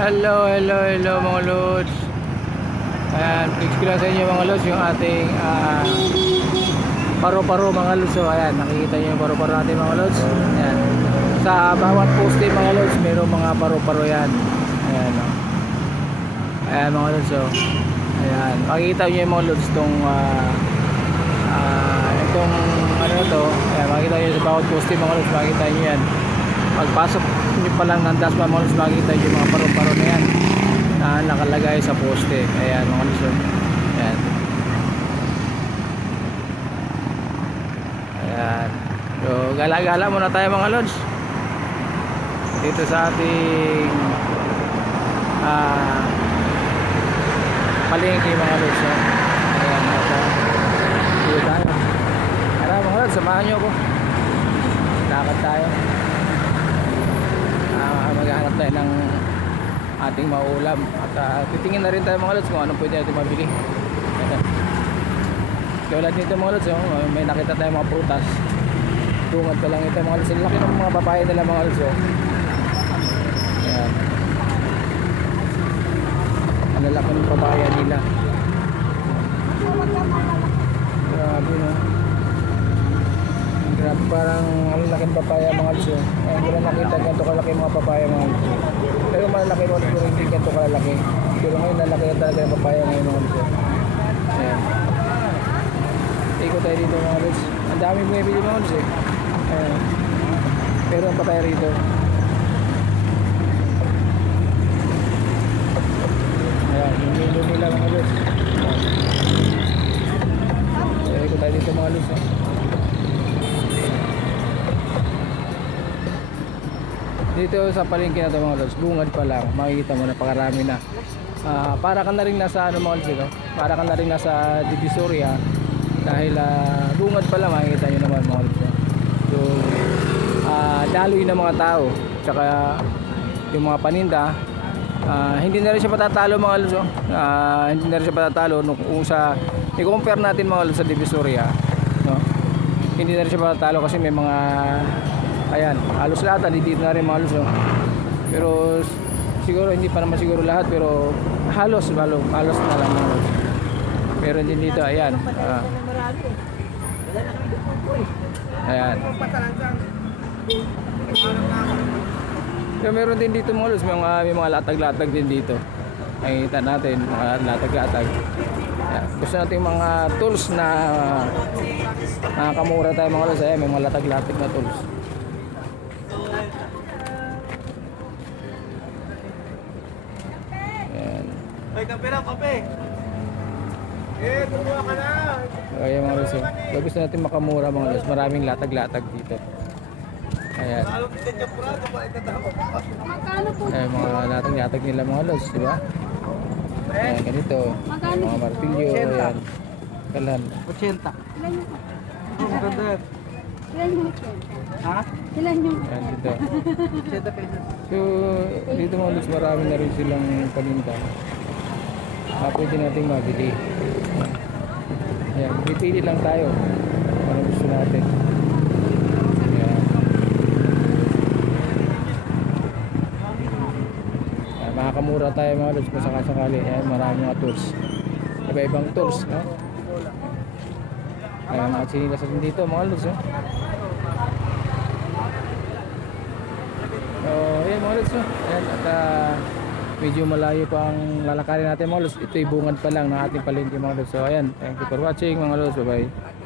Hello, hello, hello mga lods. Ayan, fix ko lang sa inyo mga lods yung ating paro-paro mga lods. So ayan, nakikita nyo yung paro-paro natin mga lods. Ayan. Sa bawat poste mga lods, mayroong mga paro-paro yan. Ayan, no? Ayan mga lods. So, ayan, makikita nyo yung mga lods itong itong ano to. Ayan, makikita nyo sa bawat poste mga lods, makikita nyo yan. Pagpasok nyo pa lang ng dasma mga lods, makikita nyo yung mga paro-paro na yan na nakalagay sa poste. Ayan mga lods. Ayan. Ayan. So gala-gala muna tayo mga lods dito sa ating palengke mga lods. Ayan. Dito tayo. Tara mga lods, samahan nyo ako. Lakad tayo. Maghahanap tayo ng ating mauulam at titingin na rin tayo mga lods kung anong pwede natin mabili. Tulad nito mga lods, may nakita tayo mga prutas. Tungad pa lang ito mga lods. Laki ng mga papaya nila mga lods. Ayan. Ang lalaki ng papaya nila. Grabe, no? Grabe, parang ang laking papaya mga lods. Hindi ko na nakita ganito kalaki mga papaya mga lods. Pero malaki mo pero hindi ganito kalaki. Pero ngayon nalaki na talaga yung papaya ngayon mga lods. Ayan. Ikot tayo dito mga lods. Ang dami bumibili mga lods eh. Ayan. Pero ang papaya rito. Ayan, yung menu nila mga lods. Ikot tayo dito mga lods eh. Dito sa palengke na ito mga lods, bungad pa lang, makikita mo napakarami na. Para ka na rin nasa ano mga lods, no? Para ka na rin nasa Divisoria dahil bungad pa lang, makikita nyo naman mga lods. So daloy ng mga tao tsaka yung mga paninda, hindi na rin siya patatalo mga lods. Hindi na rin siya patatalo kung sa i-compare natin mga lods sa Divisoria, no? Hindi na rin siya patatalo kasi may mga ayan, halos lahat dito na rin mga halos. Pero siguro hindi pa naman siguro lahat, pero halos na lang mga halos. Pero din dito, ayan. Ayan. So, meron din dito mga halos, may mga latag-latag din dito. Nakikita natin, mga latag-latag. Ayan. Gusto natin yung mga tools na kamura tayo mga halos. Ayan, may mga latag-latag na tools. Ay, kape na, kape! Kumuha ka na! Kaya mga lods, gusto natin makamura mga lods. Maraming latag-latag dito. Ayan. Ayan, mga latag-latag nila mga lods, di ba? Ayan, ganito. Mga martilyo, ayan. Kalan. 80. Ang ganda yan. Ilan yung Ha? Ilan yung Ayan, dito. 80 pesos. So, dito mga lods, marami na rin silang paninda. Pwede nating mabili. Ayan, pipili lang tayo ano gusto natin. Ayan. Ayan, makakamura tayo mga lods kung sakasakali. Ayan, maraming mga tools, iba-ibang tools, no? Ayan, mga sinilas din dito mga lods, no? So, ayan mga lods, no? Ayan, at medyo malayo pa ang lalakarin natin mga lods. Ito'y bungad pa lang ng ating palengke mga lods. So ayan, thank you for watching mga lods. Bye bye.